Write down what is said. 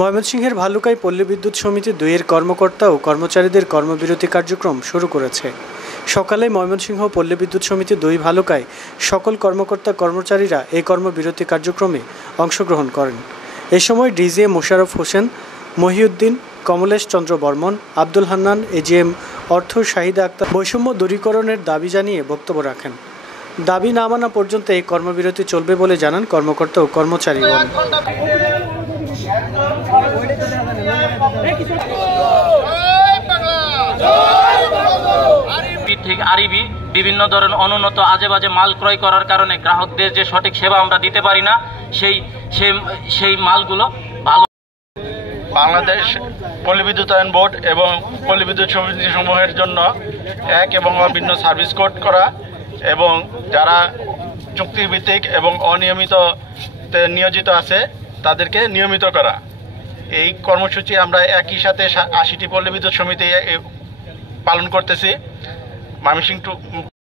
ময়মনসিংহের ভালুকায় পল্লী বিদ্যুৎ সমিতি ২ এর কর্মকর্তা ও কর্মচারীদের কর্মবিরতি কার্যক্রম শুরু করেছে। সকালে ময়মনসিংহ পল্লী বিদ্যুৎ সমিতি ২ ভালুকায় সকল কর্মকর্তা কর্মচারীরা এই কর্মবিরতি কার্যক্রমে অংশগ্রহণ করেন। এ সময় ডিজিএ মোশাররফ হোসেন, মহিউদ্দিন, কমলেশ চন্দ্র বর্মন, আব্দুল হান্নান, এজিএম অর্থ শাহিদা আক্তার বৈষম্য দূরীকরণের দাবি জানিয়ে বক্তব্য রাখেন। দাবি না মানা পর্যন্ত এই কর্মবিরতি চলবে বলে জানান কর্মকর্তা ও কর্মচারীগণ। ঠিক আরবি বিভিন্ন ধরনের অনুন্নত আজে বাজে মাল ক্রয় করার কারণে গ্রাহকদের যে সঠিক সেবা আমরা দিতে পারি না, সেই মালগুলো ভালো। বাংলাদেশ পল্লী বিদ্যুতায়ন বোর্ড এবং পল্লী বিদ্যুৎ সমিতি সমূহের জন্য এক এবং অভিন্ন সার্ভিস কোড করা এবং যারা চুক্তিভিত্তিক এবং অনিয়মিত নিয়োজিত আছে তাদেরকে নিয়মিত করা। এই কর্মসূচি আমরা একই সাথে ৮০টি পল্লী বিদ্যুৎ সমিতি পালন করতেছি। ময়মনসিংহ